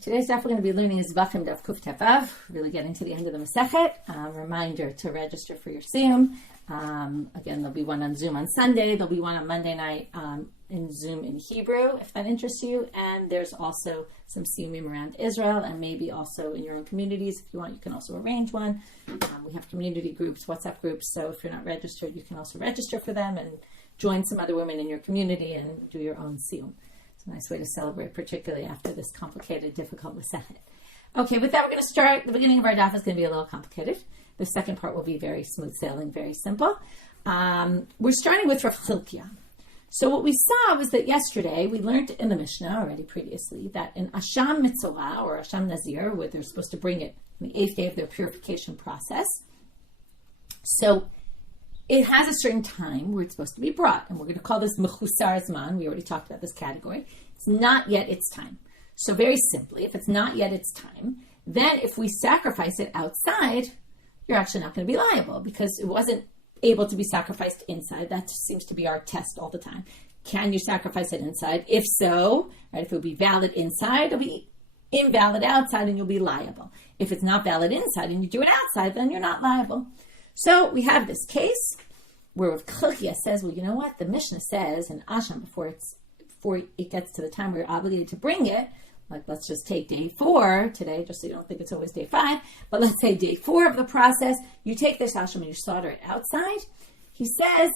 Today's daf we're going to be learning is Zevachim daf Kuf Tevav, really getting to the end of the Masechet. Reminder to register for your Siyum. Again, there'll be one on Zoom on Sunday. There'll be one on Monday night in Zoom in Hebrew, if that interests you. And there's also some Siyumim around Israel and maybe also in your own communities. If you want, you can also arrange one. We have community groups, WhatsApp groups. So if you're not registered, you can also register for them and join some other women in your community and do your own Siyum. It's a nice way to celebrate, particularly after this complicated, difficult Masechet. Okay, with that, we're going to start. The beginning of our daf is going to be a little complicated. The second part will be very smooth sailing, very simple. We're starting with Rav Chilkiya. So what we saw was that yesterday, we learned in the Mishna already previously, that in Asham Mitzvah or Asham Nazir, where they're supposed to bring it on the 8th day of their purification process, so it has a certain time where it's supposed to be brought, and we're going to call this Mechusar Zman. We already talked about this category. It's not yet its time. So very simply, if it's not yet its time, then if we sacrifice it outside, you're actually not going to be liable because it wasn't able to be sacrificed inside. That seems to be our test all the time. Can you sacrifice it inside? If so, right, if it would be valid inside, it'll be invalid outside and you'll be liable. If it's not valid inside and you do it outside, then you're not liable. So we have this case where Rav Chilkiya says, well, you know what? The Mishna says in Asham, before it gets to the time where you're obligated to bring it, like let's just take day 4 today, just so you don't think it's always day 5, but let's say day 4 of the process, you take this Asham and you slaughter it outside. He says,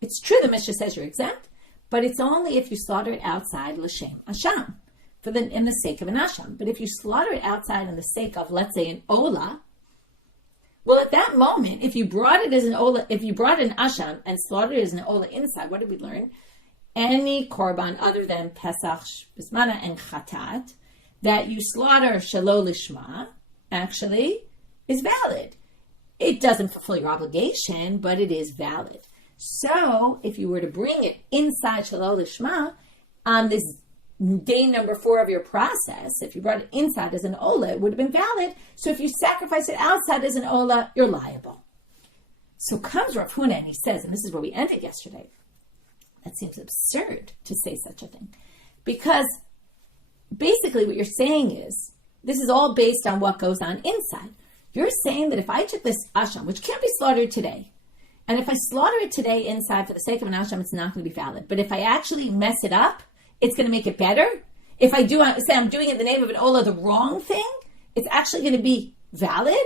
it's true the Mishna says you're exempt, but it's only if you slaughter it outside l'shem Asham, in the sake of an Asham. But if you slaughter it outside in the sake of, let's say, an Ola, well, at that moment, if you brought it as an Ola, if you brought an Asham and slaughtered it as an Ola inside, what did we learn? Any korban other than Pesach, Bismana, and Chatat that you slaughter Shelo Lishma actually is valid. It doesn't fulfill your obligation, but it is valid. So if you were to bring it inside Shelo Lishma on this day number 4 of your process, if you brought it inside as an Ola, it would have been valid. So if you sacrifice it outside as an Ola, you're liable. So comes Rav Huna and he says, and this is where we ended yesterday, that seems absurd to say such a thing. Because basically what you're saying is, this is all based on what goes on inside. You're saying that if I took this Asham, which can't be slaughtered today, and if I slaughter it today inside for the sake of an Asham, it's not going to be valid. But if I actually mess it up, it's going to make it better. If I say I'm doing it in the name of an Ola, the wrong thing, it's actually going to be valid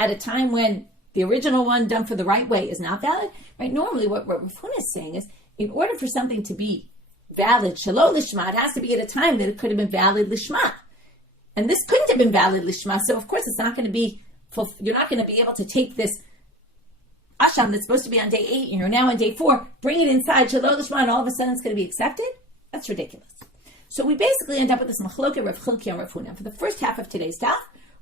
at a time when the original one done for the right way is not valid. Right? Normally what Rav Huna is saying is, in order for something to be valid, Shelo Lishma, it has to be at a time that it could have been valid Lishma. And this couldn't have been valid Lishma, so of course it's not going to be, you're not going to be able to take this Asham that's supposed to be on day 8 and you're now on day 4, bring it inside Shelo Lishma and all of a sudden it's going to be accepted? That's ridiculous. So we basically end up with this Machloket Rav Chilkiya and Rav Huna. For the first half of today's daf,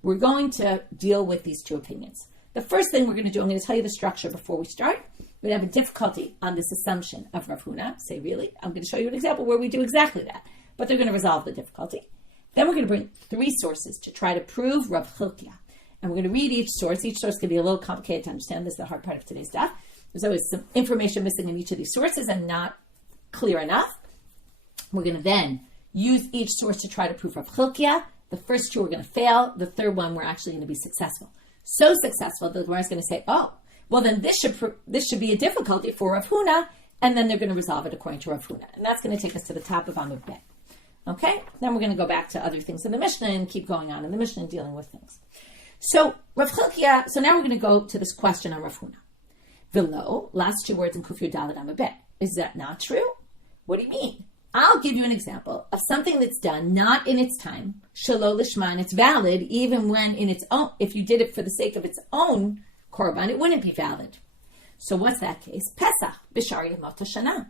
we're going to deal with these two opinions. The first thing we're going to do, I'm going to tell you the structure before we start. We're going to have a difficulty on this assumption of Rav Huna. Say, really? I'm going to show you an example where we do exactly that. But they're going to resolve the difficulty. Then we're going to bring 3 sources to try to prove Rav Chilkiya. And we're going to read each source. Each source can be a little complicated to understand. This is the hard part of today's daf. There's always some information missing in each of these sources and not clear enough. We're going to then use each source to try to prove Rav Chilkiya. The first 2 are going to fail. The third one, we're actually going to be successful. So successful that the Gemara is going to say, oh, well then this should be a difficulty for Rav Huna, and then they're going to resolve it according to Rav Huna. And that's going to take us to the top of Amud Bet. Okay? Then we're going to go back to other things in the Mishna and keep going on in the Mishna and dealing with things. So Rav Chilkiya, so now we're going to go to this question on Rav Huna. Velo, last 2 words in Kuf Yud Daled Amud Bet. Is that not true? What do you mean? I'll give you an example of something that's done not in its time, Shelo Lishma, and it's valid even when in its own, if you did it for the sake of its own korban, it wouldn't be valid. So what's that case? Pesach, Bishar Yemot HaShana.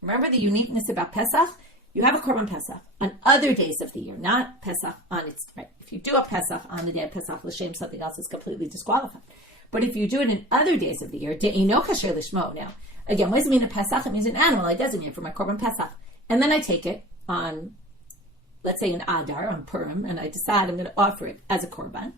Remember the uniqueness about Pesach? You have a korban Pesach on other days of the year, not Pesach on its, right? If you do a Pesach on the day of Pesach, l'shem something else is completely disqualified. But if you do it in other days of the year, de'ino kasher lishmo. Now, again, what does it mean a Pesach? It means an animal I designate for my korban Pesach. And then I take it on, let's say an Adar, on Purim, and I decide I'm going to offer it as a korban.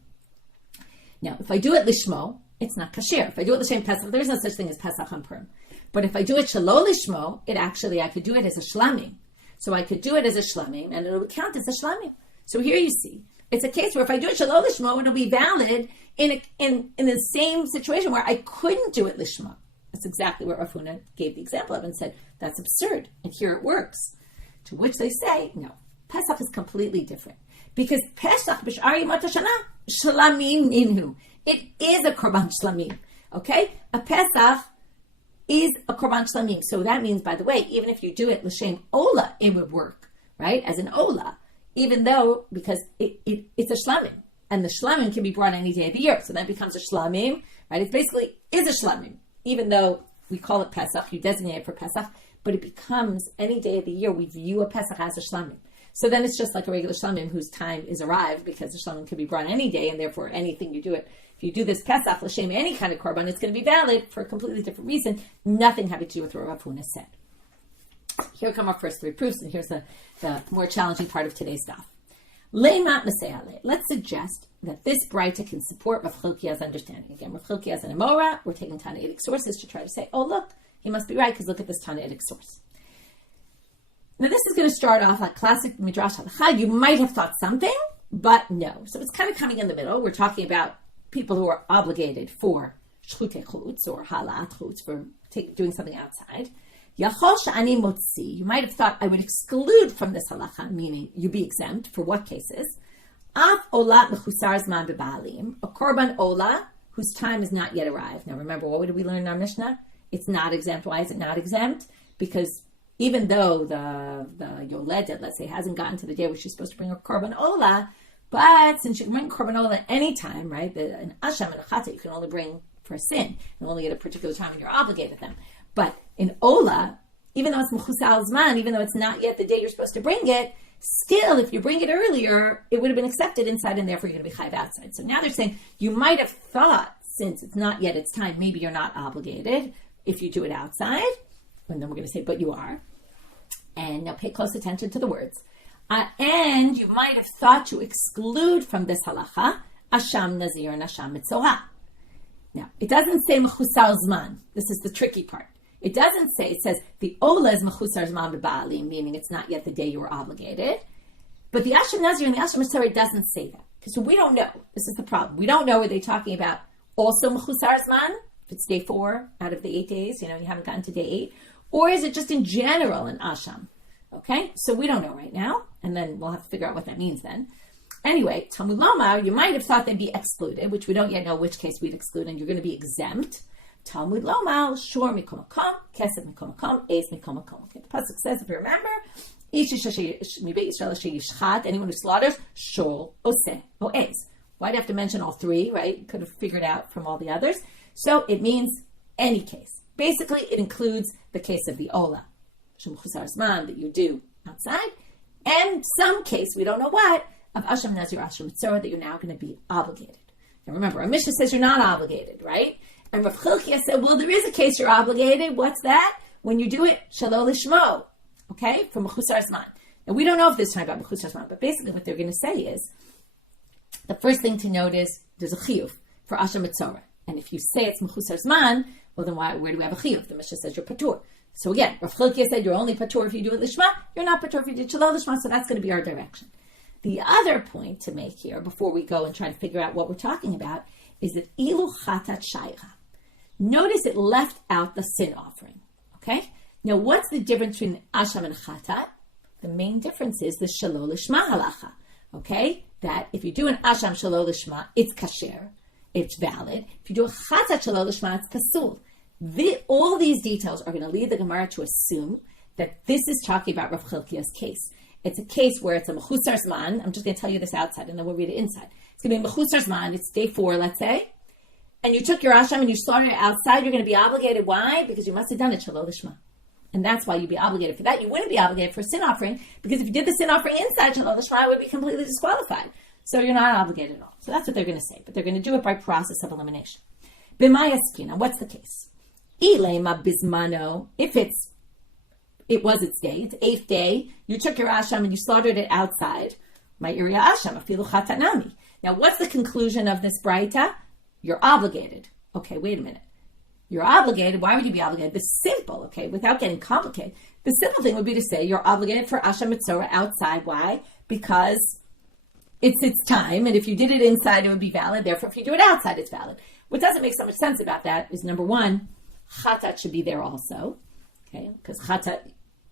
Now, if I do it lishmo, it's not kasher. If I do it l'shem Pesach, there's no such thing as Pesach on Purim. But if I do it shelo lishmo, I could do it as a shlamim. So I could do it as a shlamim, and it would count as a shlamim. So here you see, it's a case where if I do it shalom lishma, it'll be valid in the same situation where I couldn't do it lishma. That's exactly what Rav Huna gave the example of and said, that's absurd, and here it works. To which they say, no, Pesach is completely different. Because Pesach, b'sh'ari matashana, shlamim minhu. It is a korban shlamim, okay? A Pesach is a korban shlamim. So that means, by the way, even if you do it l'shem ola, it would work, right? As an ola, even though, because it's a shlamim. And the shlamim can be brought any day of the year. So that becomes a shlamim, right? It basically is a shlamim. Even though we call it Pesach, you designate it for Pesach, but it becomes any day of the year we view a Pesach as a shlamim. So then it's just like a regular shlamim whose time is arrived, because the shlamim can be brought any day, and therefore anything you do it. If you do this Pesach, l'shem any kind of korban, it's going to be valid for a completely different reason, nothing having to do with what Rav Huna said. Here come our first three proofs, and here's the more challenging part of today's stuff. Let's suggest that this Braita can support Rav Chilkiya's understanding. Again, Rav Chilkiya is an Amora. We're taking Tanaitic sources to try to say, oh, look, he must be right, because look at this Tanaitic source. Now, this is going to start off like classic Midrash Halacha. You might have thought something, but no. So it's kind of coming in the middle. We're talking about people who are obligated for shchute chutz or halat chutz, for doing something outside. Yachol she'ani motzi. You might have thought I would exclude from this halacha, meaning you be exempt. For what cases? Af ola mechusar zman bebaalim, a korban ola whose time has not yet arrived. Now remember, what did we learn in our Mishnah? It's not exempt. Why is it not exempt? Because even though the yoledet, let's say, hasn't gotten to the day where she's supposed to bring her korban ola, but since you can bring korban ola at any time, right? An asham and a chata you can only bring for a sin, and only at a particular time when you're obligated them. But in ola, even though it's mechusal zman, even though it's not yet the day you're supposed to bring it, still, if you bring it earlier, it would have been accepted inside, and therefore you're going to be chayav outside. So now they're saying you might have thought, since it's not yet its time, maybe you're not obligated if you do it outside. And then we're going to say, but you are. And now pay close attention to the words. And you might have thought to exclude from this halacha asham nazir and asham mitzorah. Now, it doesn't say mechusar zman. This is the tricky part. It doesn't say, it says the ola is mechusar zman b'ba'alim, meaning it's not yet the day you were obligated. But the asham nazir and the asham mitzorah doesn't say that. Because we don't know. This is the problem. We don't know, are they talking about also mechusar zman? If it's day 4 out of the 8 days, you haven't gotten to day 8. Or is it just in general an asham? Okay, so we don't know right now, and then we'll have to figure out what that means then. Anyway, Talmud Lomar, you might have thought they'd be excluded, which we don't yet know which case we'd exclude, and you're going to be exempt. Talmud Lomar, shor mikomakom, kesed mikomakom, ez mikomakom. Okay, the pasuk says, if you remember, anyone who slaughters, shol, oseh, o ez. Why'd I have to mention all 3, right? You could have figured out from all the others. So it means any case. Basically, it includes the case of the ola, that you do outside, and some case, we don't know what, of asham nazir, asham mitzorah, that you're now going to be obligated. Now remember, our Mishna says you're not obligated, right? And Rav Chilkiya said, well, there is a case you're obligated. What's that? When you do it, shalol lishmo, okay, from mechusar zman. Now we don't know if this is talking about mechusar zman, but basically what they're going to say is, the first thing to note is, there's a chiyuv for asham mitzorah. And if you say it's mechusar zman, well then where do we have a chiyuv? The Mishnah says you're patur. So again, Rav Chilkiya said you're only patur if you do it lishma. You're not patur if you do shalol lishma. So that's going to be our direction. The other point to make here, before we go and try to figure out what we're talking about, is that ilu chatat shaycha. Notice it left out the sin offering. Okay. Now, what's the difference between asham and chatat? The main difference is the shalol lishma halacha. Okay, that if you do an asham shalol lishma, it's kasher. It's valid. If you do a chatat shalol lishma, it's pasul. All these details are going to lead the Gemara to assume that this is talking about Rav Chilkiya's case. It's a case where it's a mechusar zman. I'm just going to tell you this outside, and then we'll read it inside. It's going to be mechusar zman. It's day 4, let's say, and you took your asham and you slaughtered it outside. You're going to be obligated. Why? Because you must have done it shalol lishma, and that's why you'd be obligated for that. You wouldn't be obligated for a sin offering, because if you did the sin offering inside shalol lishma, it would be completely disqualified. So you're not obligated at all. So that's what they're going to say, but they're going to do it by process of elimination. B'maya skina. What's the case? Ilema bismano. If it was its day, it's 8th day, you took your asham and you slaughtered it outside. My area asham afilu chatanami. Now, what's the conclusion of this braita? You're obligated. Okay, wait a minute. You're obligated. Why would you be obligated? The simple, okay, without getting complicated, the simple thing would be to say you're obligated for asham mitzorah outside. Why? Because it's its time, and if you did it inside, it would be valid. Therefore, if you do it outside, it's valid. What doesn't make so much sense about that is, number one, chatat should be there also, okay? Because chatat,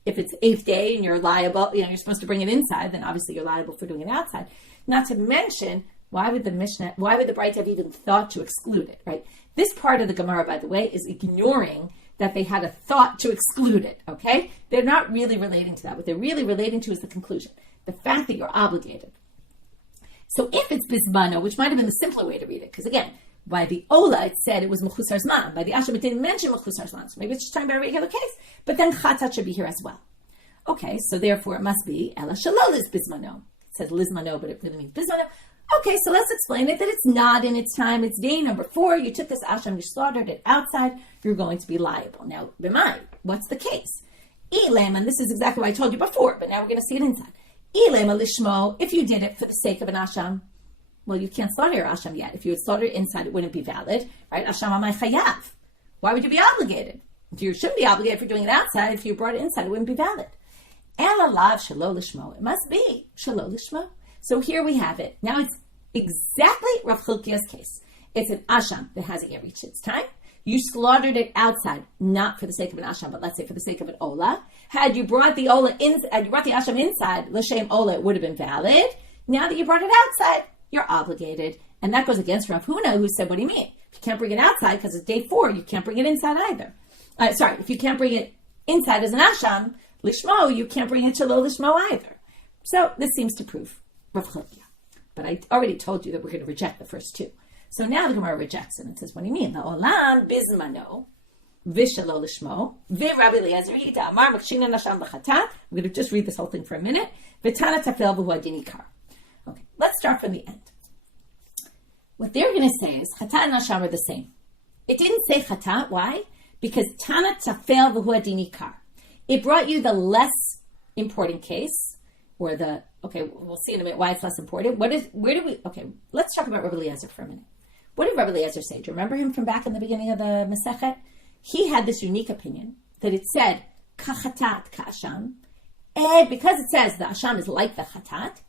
if it's 8th day and you're liable, you're supposed to bring it inside, then obviously you're liable for doing it outside. Not to mention, why would the Braita have even thought to exclude it, right? This part of the Gemara, by the way, is ignoring that they had a thought to exclude it, okay? They're not really relating to that. What they're really relating to is the conclusion, the fact that you're obligated. So if it's bismano, which might have been the simpler way to read it, because again, by the Ola, it said it was mechusar zman. By the Asham, it didn't mention mechusar zman. So maybe it's just talking about a regular case. But then chatat should be here as well. Okay, so therefore it must be ela shalol is bismano. It says lizmano, but it really means bismano. Okay, so let's explain it that it's not in its time. It's day number 4. You took this Asham, you slaughtered it outside. You're going to be liable. Now, b'mai, what's the case? Ilem, and this is exactly what I told you before, but now we're going to see it inside. Ilem lishmo, if you did it for the sake of an Asham, well, you can't slaughter your Asham yet. If you had slaughtered it inside, it wouldn't be valid, right? Asham amai chayav. Why would you be obligated? You shouldn't be obligated for doing it outside. If you brought it inside, it wouldn't be valid. Ela lav shelo lishmo. It must be shelo lishmo. So here we have it. Now it's exactly Rav Chilkiya's case. It's an Asham that hasn't yet reached its time. You slaughtered it outside, not for the sake of an Asham, but let's say for the sake of an Ola. Had you brought the Ola had you brought the Asham inside, l'shem Ola, it would have been valid. Now that you brought it outside, you're obligated. And that goes against Rav Huna, who said, what do you mean? If you can't bring it outside because it's day 4, you can't bring it inside either. If you can't bring it inside as an Asham, lishmo, you can't bring it to lo lishmo either. So this seems to prove Rav Chilkiya. But I already told you that we're going to reject the first 2. So now the Gemara rejects it and says, what do you mean? The olam bizmano, vishalo lishmo, Rabbi Eliezer hita amar makshina nasham b'chatat. I'm going to just read this whole thing for a minute. V'tana tafel v'hu adin ikar. Okay, let's start from the end. What they're going to say is, chatat and nasham are the same. It didn't say chatat. Why? Because tana tafel v'hu adin ikar. It brought you the less important case, or the, okay, we'll see in a minute why it's less important. Let's talk about Rabbi Eliezer for a minute. What did Rabbi Eliezer say? Do you remember him from back in the beginning of the Masechet? He had this unique opinion that it said, kachatat ka'asham, and because it says the asham is like the chatat,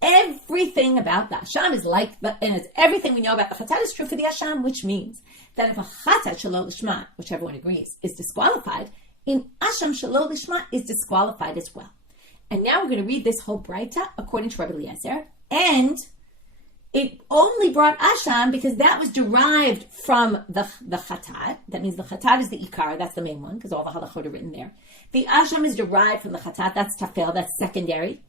everything about the asham is like and it's everything we know about the chatat is true for the asham, which means that if a chatat shelo lishma, which everyone agrees is disqualified, in asham shelo lishma is disqualified as well. And now we're going to read this whole Braita according to Rabbi Eliezer, and it only brought Asham because that was derived from the Chatat. That means the Chatat is the Ikar, that's the main one, because all the halachot are written there. The Asham is derived from the Chatat, that's Tafel, that's secondary.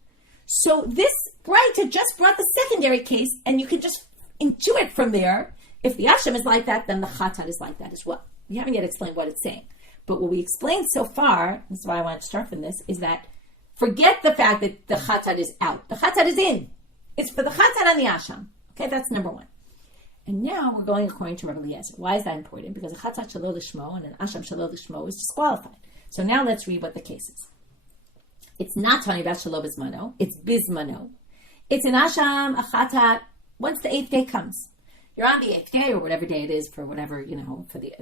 So this Braita just brought the secondary case, and you can just intuit from there, if the Asham is like that, then the Chatat is like that as well. We haven't yet explained what it's saying. But what we explained so far, this is why I wanted to start from this, is that forget the fact that the Chatat is out. The Chatat is in. It's for the Chatat and the Asham. Okay, that's number 1. And now we're going according to Rabbi Eliezer. Why is that important? Because a Chatat Shelo Lishmo and an Asham Shelo Lishmo is disqualified. So now let's read what the case is. It's not talking about Shelo Bismano. It's Bismano. It's an Asham, a Chatat, once the 8th day comes. You're on the 8th day or whatever day it is for whatever, for the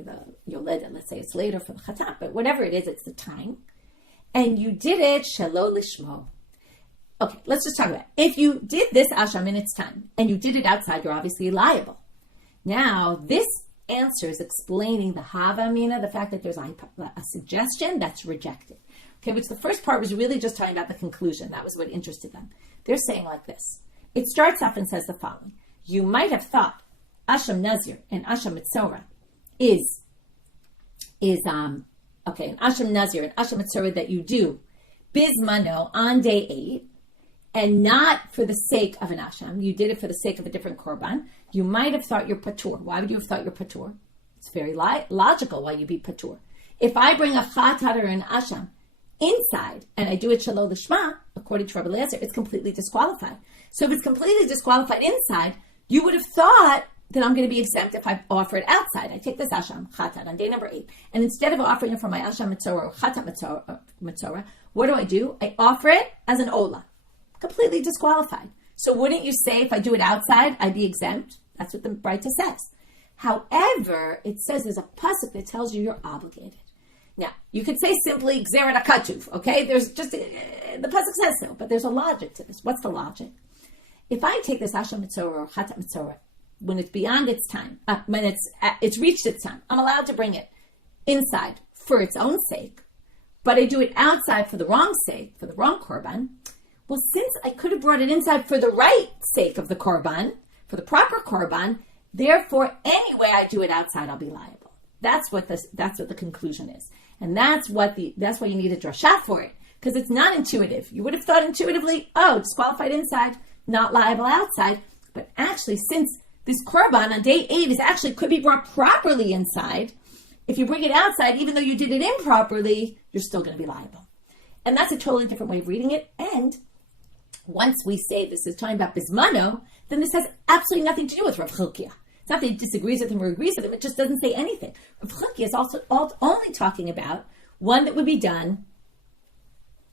Yoleda, let's say it's later for the Chatat, but whatever it is, it's the time. And you did it Shelo Lishmo. Okay, let's just talk about it. If you did this Asham in its time, and you did it outside, you're obviously liable. Now, this answer is explaining the Havamina, the fact that there's a suggestion that's rejected. Okay, which the first part was really just talking about the conclusion. That was what interested them. They're saying like this. It starts off and says the following. You might have thought Asham Nazir and Asham Mitzora is an Asham Nazir and Asham Mitzora that you do Bismano on day 8, and not for the sake of an Asham. You did it for the sake of a different Korban. You might have thought you're Patur. Why would you have thought you're Patur? It's very logical why you'd be Patur. If I bring a Chatat or an Asham inside and I do it Shelo Lishma, according to Rabbi Eliezer, it's completely disqualified. So if it's completely disqualified inside, you would have thought that I'm going to be exempt if I offer it outside. I take this Asham, Chatat, on day number 8, and instead of offering it for my Asham Mitzora or Chatat Mitzora, what do? I offer it as an Ola. Completely disqualified. So wouldn't you say if I do it outside, I'd be exempt? That's what the Braita says. However, it says there's a pasuk that tells you you're obligated. Now, you could say simply Gzerat HaKatuv, okay? There's just, the pasuk says so, but there's a logic to this. What's the logic? if I take this asham mitzorah or chatat mitzorah, when it's beyond its time, when it's reached its time, I'm allowed to bring it inside for its own sake, but I do it outside for the wrong sake, for the wrong korban. Well, since I could have brought it inside for the right sake of the korban, for the proper korban, therefore, anyway I do it outside, I'll be liable. That's what the conclusion is, and that's why you need a drasha for it, because it's not intuitive. You would have thought intuitively, oh, disqualified inside, not liable outside, but actually, since this korban on day 8 could be brought properly inside, if you bring it outside, even though you did it improperly, you're still going to be liable. And that's a totally different way of reading it. And once we say this is talking about bismano, then this has absolutely nothing to do with Rav Chilkiya. It's not that he disagrees with him or agrees with him. It just doesn't say anything. Rav Chilkiya is also only talking about one that would be done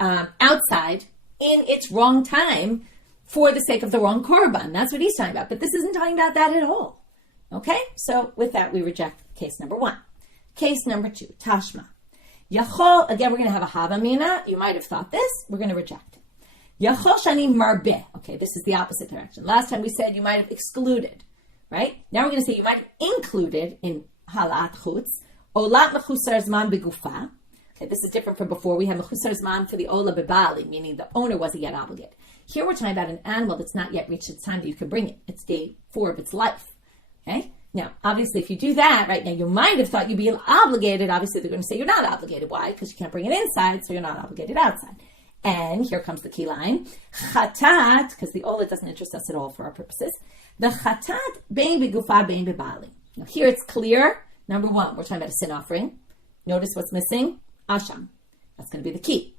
outside in its wrong time for the sake of the wrong korban. That's what he's talking about. But this isn't talking about that at all. Okay? So with that, we reject case number 1. Case number 2, Tashma. Yachol, again, we're going to have a Havamina. You might have thought this. We're going to reject it. Yachol shani marbeh. Okay, this is the opposite direction. Last time we said you might have excluded, right? Now we're going to say you might have included in halat chutz, olat mechusar zman begufa. Okay, this is different from before. We have mechusar zman for the ola bebali, meaning the owner wasn't yet obligated. Here we're talking about an animal that's not yet reached its time that you can bring it. It's day 4 of its life. Okay? Now, obviously, if you do that, right now, you might have thought you'd be obligated. Obviously, they're going to say you're not obligated. Why? Because you can't bring it inside, so you're not obligated outside. And here comes the key line. Chatat, because the ola doesn't interest us at all for our purposes. The chatat bein begufa bein bebali. Now, here it's clear. Number 1, we're talking about a sin offering. Notice what's missing? Asham. That's going to be the key.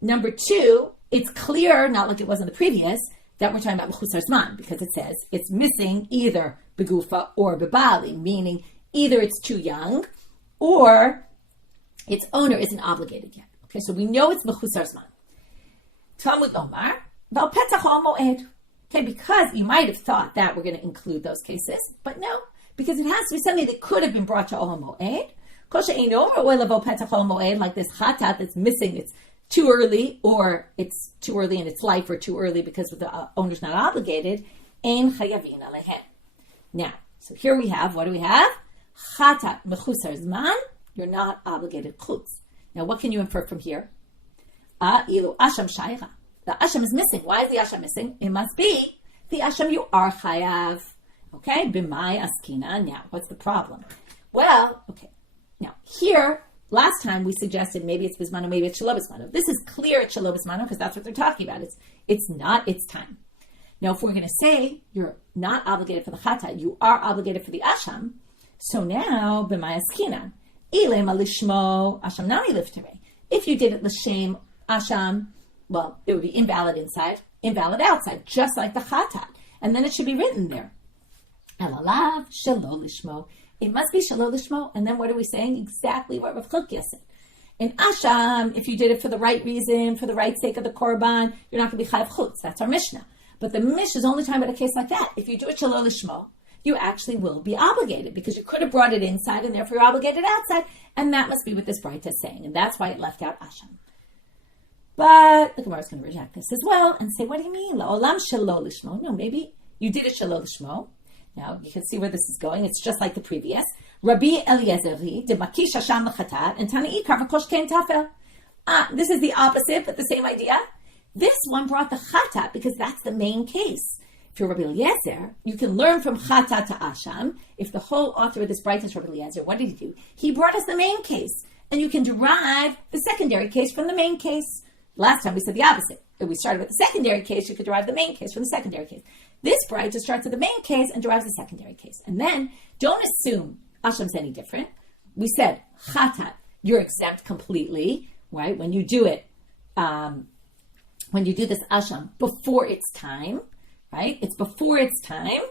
Number 2, it's clear, not like it was in the previous, that we're talking about mechusar zman, because it says it's missing either begufa or bebali, meaning either it's too young or its owner isn't obligated yet. Okay, so we know it's mechusar zman. Talmud Omar, val Pesach al moed. Okay, because you might have thought that we're going to include those cases, but no, because it has to be something that could have been brought to Ol Moed. Kosha ain't over val Pesach al moed, like this chatat that's missing, it's too early, or it's too early in its life, or too early because the owner's not obligated. Ein chayavin alehen. Now, so here we have, what do we have? Chatat mechusar zman, you're not obligated chutz. Now, what can you infer from here? Ilu asham shaycha. The asham is missing. Why is the asham missing? It must be the asham you are chayav. Okay, b'mai askina. Now, what's the problem? Well, okay. Now, here, last time we suggested maybe it's bismano, maybe it's shelo bismano. This is clear it's shelo bismano because that's what they're talking about. It's not its time. Now, if we're going to say you're not obligated for the chata, you are obligated for the asham. So now, b'mai askina, ilema lishmo asham nami liftere. If you did it l'shem asham, well, it would be invalid inside, invalid outside, just like the chatat. And then it should be written there. Elalav shelo lishmo. It must be shelo lishmo. And then what are we saying? Exactly what Rav Chilkiya said. In asham, if you did it for the right reason, for the right sake of the korban, you're not going to be chayav chutz. That's our Mishna. But the Mishna is only talking about a case like that. If you do it shelo lishmo, you actually will be obligated because you could have brought it inside and therefore you're obligated outside. And that must be what this Braita is saying. And that's why it left out asham. But the Gemara is going to reject this as well and say, what do you mean? La'olam shelo lishmo. No, maybe you did it shelo lishmo. Now, you can see where this is going. It's just like the previous. Rabbi Eliezeri, de makish hasham l'chatat, and Tana'i kavakosh ken tafel. This is the opposite, but the same idea. This one brought the chatat because that's the main case. If you're Rabbi Eliezer, you can learn from chatat to asham. If the whole author of this Braita is Rabbi Eliezer, what did he do? He brought us the main case, and you can derive the secondary case from the main case. Last time we said the opposite. If we started with the secondary case, you could derive the main case from the secondary case. This Braita starts with the main case and derives the secondary case. And then, don't assume Asham's any different. We said, Chatat, you're exempt completely, right? When you do it, when you do this Asham before its time, right? It's before its time,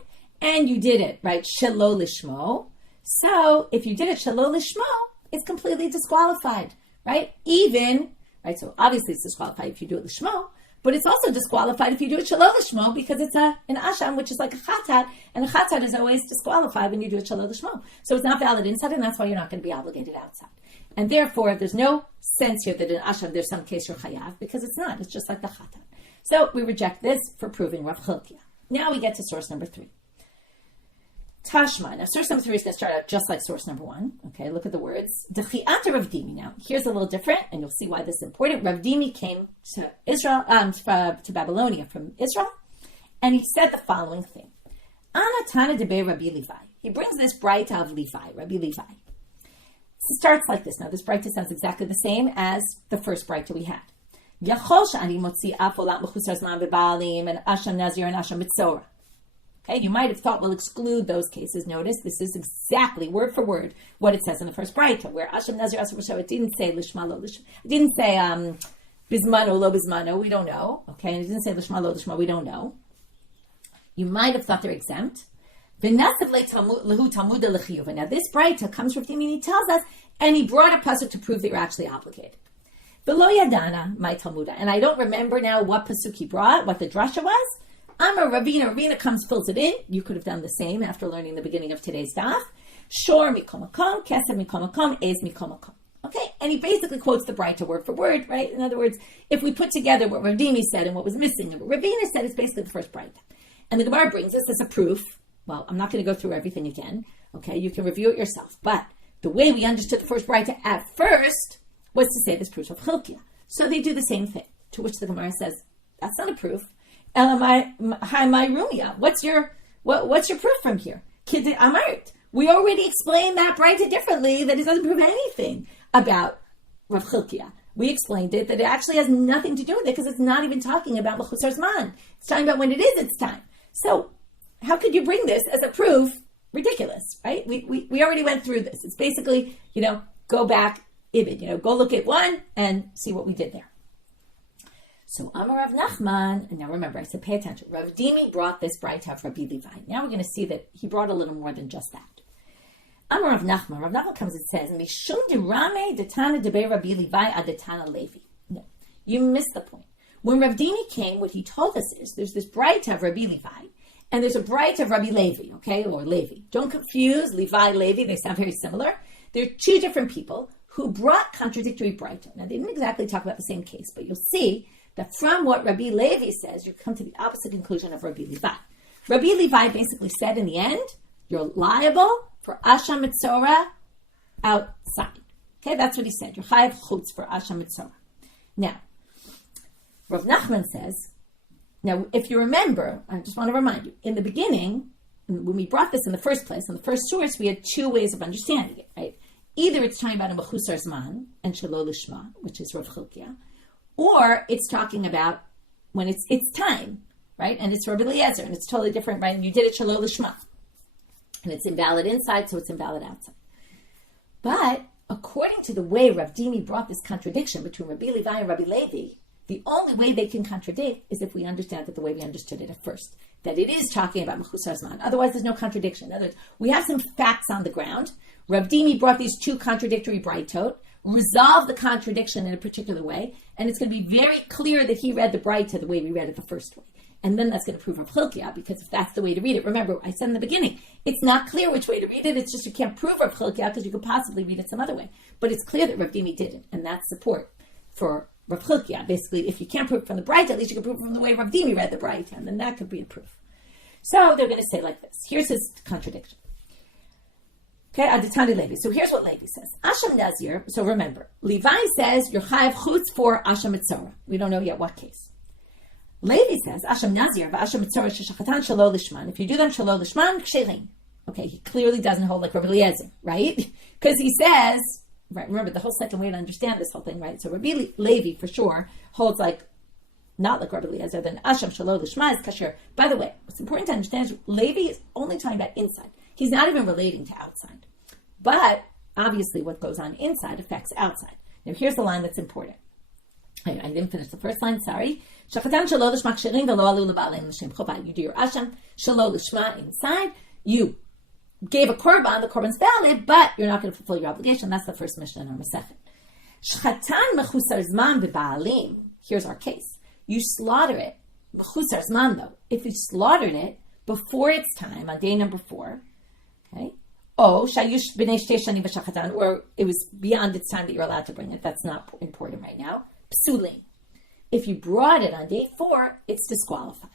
and you did it, right? Shelo lishmo. So, if you did it Shelo lishmo, it's completely disqualified, right? Right, so obviously it's disqualified if you do it lishmo, but it's also disqualified if you do it shelo lishmo because it's an asham, which is like a chatat, and a chatat is always disqualified when you do it shelo lishmo. So it's not valid inside, and that's why you're not going to be obligated outside. And therefore, there's no sense here that in asham there's some case you're chayav, because it's not. It's just like the chatat. So we reject this for proving Rav Chilkiya. Now we get to source number 3. Tashma. Now, source number 3 is going to start out just like source number 1. Okay, look at the words. Dechi'ata Rav Dimi. Now, here's a little different, and you'll see why this is important. Rav Dimi came to Israel, to Babylonia from Israel, and he said the following thing. Ana Tana Debe Rabbi Levi. He brings this braita of Levi, Rabbi Levi. It starts like this. Now, this braita sounds exactly the same as the first braita we had. Yachol sh'ani motzi afolat mechusar zman bebaalim and asham nazir and asham mitzora. Okay, you might have thought we'll exclude those cases. Notice this is exactly word for word what it says in the first braita, where asham nazir asham mitzora. It didn't say lishma lo lishma. It didn't say bismano lo bismano. We don't know. Okay, and it didn't say lishma lo lishma. We don't know. You might have thought they're exempt. Now, this braita comes from Timi, and he tells us, and he brought a pasuk to prove that you're actually obligated. Below Yadana, my Talmuda, and I don't remember now what pasuk he brought, what the drasha was. Amar Ravina. Ravina comes, fills it in. You could have done the same after learning the beginning of today's daf. Shor mikomakom, keser mikomakom, ez mikomakom. Okay, and he basically quotes the braita word for word, right? In other words, if we put together what Ravini said and what was missing, and what Ravina said is basically the first braita. And the Gemara brings us as a proof. Well, I'm not going to go through everything again. Okay, you can review it yourself. But the way we understood the first braita at first was to say this proves Rav Chilkiya. So they do the same thing. To which the Gemara says, "That's not a proof. Elamai rumia. What's your proof from here? Kid amart. We already explained that braita differently. That it doesn't prove anything about Rav Chilkiya. We explained it that it actually has nothing to do with it because it's not even talking about mechusar zman. It's talking about when it is its time. So how could you bring this as a proof? Ridiculous, right? We already went through this. It's basically, go back, Ibid, go look at 1 and see what we did there. So Amar Rav Nachman, and now remember, I said pay attention. Rav Dimi brought this braita of Rabbi Levi. Now we're going to see that he brought a little more than just that. Amar Rav Nachman. Rav Nachman comes and says, Mishum dirame detana debe Rabbi Levi adetana Levi. No, you missed the point. When Rav Dimi came, what he told us is there's this braita of Rabbi Levi, and there's a braita of Rabbi Levi, okay, or Levi. Don't confuse Levi, Levi. They sound very similar. They're 2 different people who brought contradictory braita. Now, they didn't exactly talk about the same case, but you'll see that from what Rabbi Levi says, you come to the opposite conclusion of Rabbi Levi. Rabbi Levi basically said in the end, you're liable for Asham Mitzora outside. Okay, that's what he said. You're chayav chutz for Asham Mitzora. Now, Rav Nachman says, now, if you remember, I just want to remind you, in the beginning, when we brought this in the first place, in the first source, we had 2 ways of understanding it, right? Either it's talking about a mechusar zman and shelo lishma, which is Rav Chilkiya, or it's talking about when it's time, right? And it's Rabbi Eliezer, and it's totally different, right? And you did it shelo lishma, and it's invalid inside, so it's invalid outside. But according to the way Rav Dimi brought this contradiction between Rabbi Levi and Rabbi Levi, the only way they can contradict is if we understand it the way we understood it at first, that it is talking about mechusar zman. Otherwise, there's no contradiction. In other words, we have some facts on the ground. Rav Dimi brought these 2 contradictory braitot, resolved the contradiction in a particular way, and it's going to be very clear that he read the braita the way we read it the first way. And then that's going to prove Rav Chilkiya, because if that's the way to read it, remember, I said in the beginning, it's not clear which way to read it. It's just you can't prove Rav Chilkiya because you could possibly read it some other way. But it's clear that Rav Dimi did it, and that's support for Rav Chilkiya. Basically, if you can't prove it from the braita, at least you can prove it from the way Rav Dimi read the braita, and then that could be a proof. So they're going to say like this. Here's his contradiction. Okay, Aditani Levi. So here's what Levi says. Asham Nazir, so remember, Levi says you're chayav chutz for Asham Mitzora. We don't know yet what case. Levi says, Asham Nazir, v'Asham Mitzora sheshachatan shelo lishman. If you do them shelo lishman, ksherin. Okay, he clearly doesn't hold like Rabbi Eliezer, right? Because he says, right, remember the whole second way to understand this whole thing, right? So Rabbi Levi, for sure, holds like, not like Rabbi Eliezer, then Asham shelo lishma is kasher. By the way, what's important to understand is Levi is only talking about inside. He's not even relating to outside. But obviously what goes on inside affects outside. Now here's the line that's important. I didn't finish the first line, sorry. You do your asham shelo lishma inside. You gave a korban, the korban's valid, but you're not going to fulfill your obligation. That's the first Mishna in our Masechet. Shchatan mechusar zman b'ba'alim. Here's our case. You slaughter it, mechusar zman though. If you slaughtered it before its time, on day number 4, okay, or it was beyond its time that you're allowed to bring it. That's not important right now. Psulim. If you brought it on day 4, it's disqualified.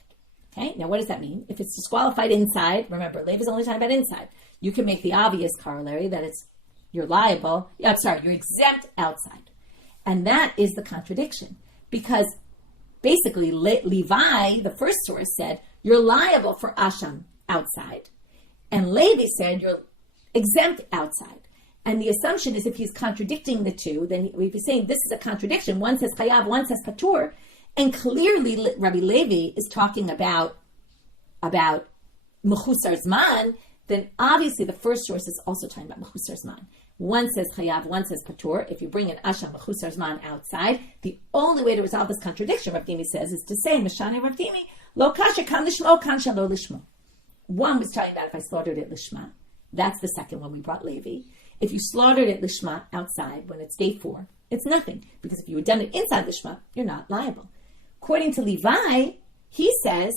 Okay, now what does that mean? If it's disqualified inside, remember, lev is only talking about inside. You can make the obvious corollary that you're liable. You're exempt outside. And that is the contradiction. Because basically, Levi, the first source, said, you're liable for Asham outside. And Levi said, you're exempt outside. And the assumption is if he's contradicting the two, then we'd be saying this is a contradiction. One says chayav, one says patur. And clearly, Rabbi Levi is talking about mechusar zman. Then obviously the first source is also talking about mechusar zman. One says chayav, one says patur. If you bring an asham mechusar zman outside, the only way to resolve this contradiction, Rav Dimi says, is to say Mishna Rav Dimi lo kasha kan lishmo kan shalo lishmo. One was talking about if I slaughtered it lishma. That's the second one we brought Levi. If you slaughtered it lishma outside when it's day 4, it's nothing, because if you had done it inside lishma, you're not liable. According to Levi, he says,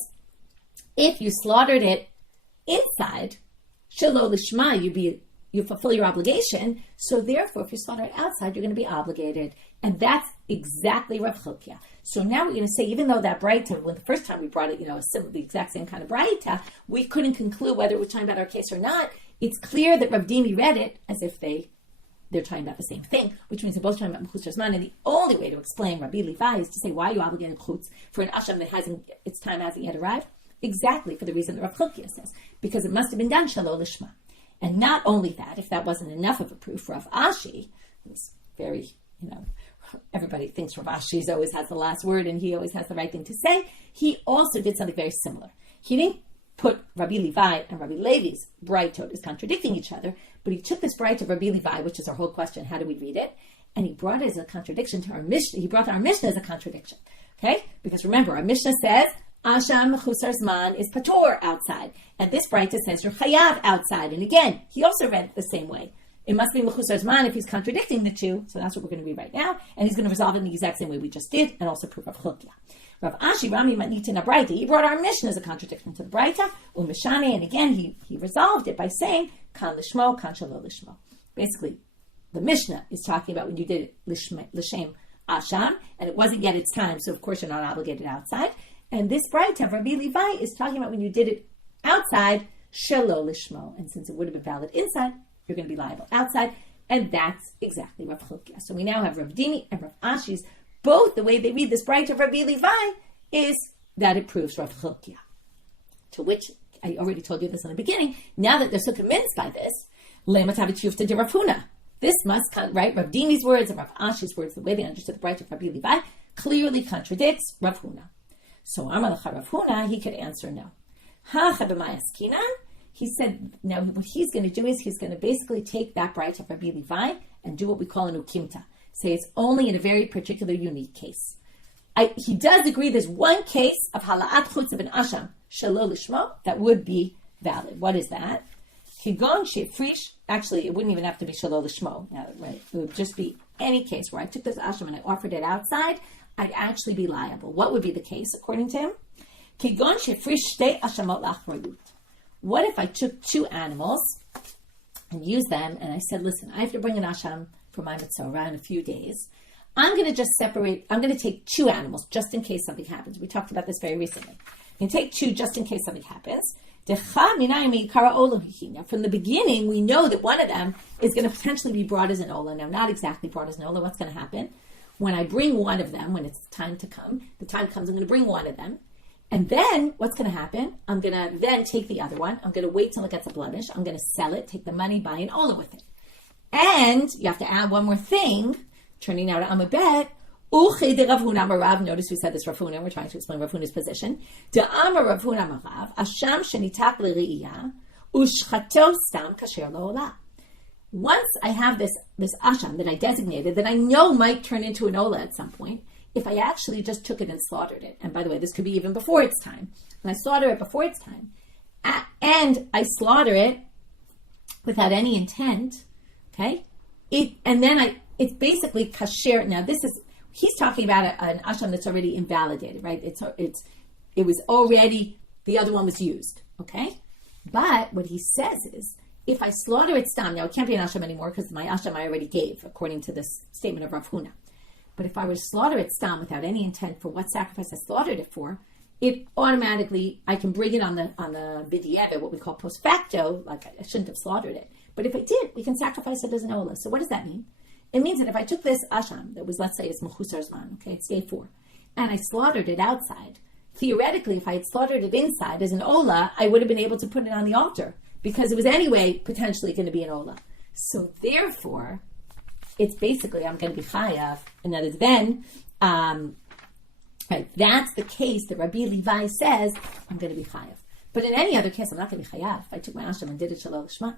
if you slaughtered it inside, shelo lishma, you fulfill your obligation. So therefore, if you slaughter it outside, you're going to be obligated. And that's exactly Rav Chilkiya. So now we're going to say, even though that braita, when the first time we brought it, the exact same kind of braita, we couldn't conclude whether it was talking about our case or not. It's clear that Rav Dimi read it as if they're talking about the same thing, which means they're both talking about mechutz zman. And the only way to explain Rabbi Levi is to say, why are you obligated chutz for an asham that its time hasn't yet arrived? Exactly for the reason that Rav Chilkiya says, because it must have been done shelo lishma. And not only that, if that wasn't enough of a proof, Rav Ashi, who's very, everybody thinks Rav Ashi always has the last word and he always has the right thing to say. He also did something very similar. He didn't put Rabbi Levi and Rabbi Levi's brightot as contradicting each other, but he took this bright of Rabbi Levi, which is our whole question, how do we read it? And he brought it as a contradiction to our Mishna. He brought our Mishna as a contradiction. Okay? Because remember, our Mishna says, Asham mechusar zman is patur outside. And this brighta says you're chayav outside. And again, he also read it the same way. It must be mechusar zman if he's contradicting the two. So that's what we're going to read right now. And he's going to resolve it in the exact same way we just did, and also prove Rav Chilkiya. Rav Ashi Rami Matnitin Abraita. He brought our Mishna as a contradiction to the Braita, Umishane, and again he resolved it by saying Kan lishmo, kan shalo lishmo. Basically, the Mishna is talking about when you did it l'shem asham, and it wasn't yet its time, so of course you're not obligated outside. And this Braita, Rabbi Levi, is talking about when you did it outside, shelo lishmo, and since it would have been valid inside, you're going to be liable outside, and that's exactly Rav Chilkiya. So we now have Rav Dimi and Rav Ashi's. Both the way they read this bright of Rabbi Levi is that it proves Rav Chilkiya. To which I already told you this in the beginning. Now that they're so convinced by this, Lema Tavet Shufta de Rav Huna. This must, right? Rav Dimi's words and Rav Ashi's words, the way they understood the bright of Rabbi Levi, clearly contradicts Rav Huna. So Amalacha Rav Huna, he could answer no. He said, now what he's going to do is he's going to basically take that bright of Rabbi Levi and do what we call an ukimta. Say it's only in a very particular unique case. He does agree there's one case of hala'at chutz of an asham shelo lishmo that would be valid. What is that? Higon shefrish. Actually, it wouldn't even have to be shelo lishmo. Right? It would just be any case where I took this asham and I offered it outside. I'd actually be liable. What would be the case according to him? Higon shefrish shtei ashamot la'achrayut. What if I took 2 animals and used them and I said, listen, I have to bring an asham for my mitzvah in a few days. I'm going to just separate, I'm going to take 2 animals just in case something happens. We talked about this very recently. You can take 2 just in case something happens. Now, from the beginning, we know that one of them is going to potentially be brought as an ola. Now, not exactly brought as an ola. What's going to happen? When I bring one of them, when it's time to come, the time comes, I'm going to bring one of them. And then what's going to happen? I'm going to then take the other one. I'm going to wait till it gets a blemish. I'm going to sell it, take the money, buy an ola with it. And you have to add one more thing, turning out to Amabet. Notice we said this Rav Huna, we're trying to explain Rav Huna's position. Once I have this asham that I designated, that I know might turn into an ola at some point, if I actually just took it and slaughtered it, and by the way, this could be even before its time, when I slaughter it before its time, and I slaughter it without any intent, okay, it's basically kasher. Now he's talking about an asham that's already invalidated, right? It was already, the other one was used, okay? But what he says is, if I slaughter it stam, now it can't be an asham anymore because my asham I already gave, according to this statement of Rav Huna. But if I were to slaughter it stam without any intent for what sacrifice I slaughtered it for, it automatically, I can bring it on the b'di'evet, what we call post facto, like I shouldn't have slaughtered it. But if I did, we can sacrifice it as an ola. So what does that mean? It means that if I took this asham, that was, let's say it's mechusar zman, okay, it's day 4, and I slaughtered it outside, theoretically, if I had slaughtered it inside as an ola, I would have been able to put it on the altar, because it was anyway potentially going to be an ola. So therefore, it's basically, I'm going to be chayav, and that is then, right, that's the case that Rabbi Levi says, I'm going to be chayav. But in any other case, I'm not going to be chayav. If I took my asham and did it shalom l'shma,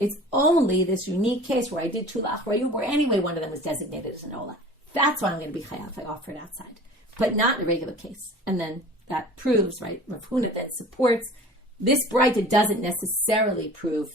it's only this unique case where I did chula achrayut, where anyway one of them was designated as an ola. That's why I'm going to be chayav if I offer it outside, but not in a regular case. And then that proves, right, Rav Huna that supports this braita doesn't necessarily prove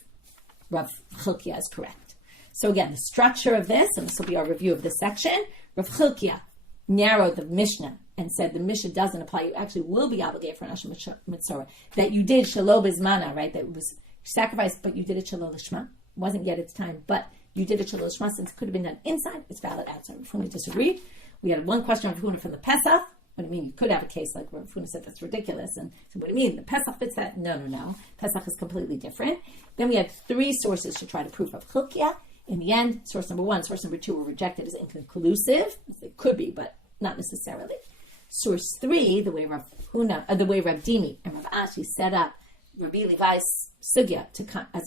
Rav Chilkiya is correct. So again, the structure of this, and this will be our review of this section, Rav Chilkiya narrowed the Mishna and said the Mishna doesn't apply. You actually will be obligated for an Asham Mitzorah. That you did Shalom Bizmana, right? That it was sacrificed, but you did it Shalom Lishma. It wasn't yet its time, but you did it Shalom Lishma since it could have been done inside. It's valid outside. Rav Huna disagreed. We had one question of Huna from the Pesach. What do you mean? You could have a case like Rav Huna said that's ridiculous. And so what do you mean? The Pesach fits that? No. Pesach is completely different. Then we had 3 sources to try to prove Rav Chilkiya. In the end, source number 1, source number 2 were rejected as inconclusive. It could be, but not necessarily. Source 3, the way Rav Huna, the way Rav Dimi and Rav Ashi set up Rabbi Levi's sugya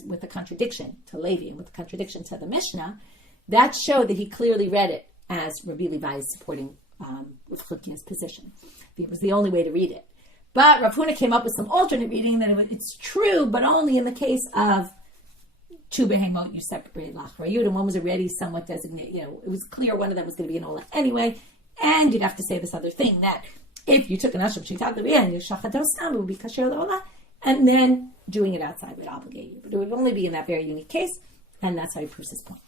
with a contradiction to Levi and with a contradiction to the Mishnah, that showed that he clearly read it as Rabbi Levi is supporting Rav Chilkiya's position. It was the only way to read it. But Rav Huna came up with some alternate reading that it's true, but only in the case of 2 behemot, you separated l'achrayut, and one was already somewhat designated. It was clear one of them was going to be an ola anyway, and you'd have to say this other thing, that if you took an asham shitag levi and you shachatos stam, it would be kasher l'ola, and then doing it outside would obligate you. But it would only be in that very unique case, and that's how he proves his point.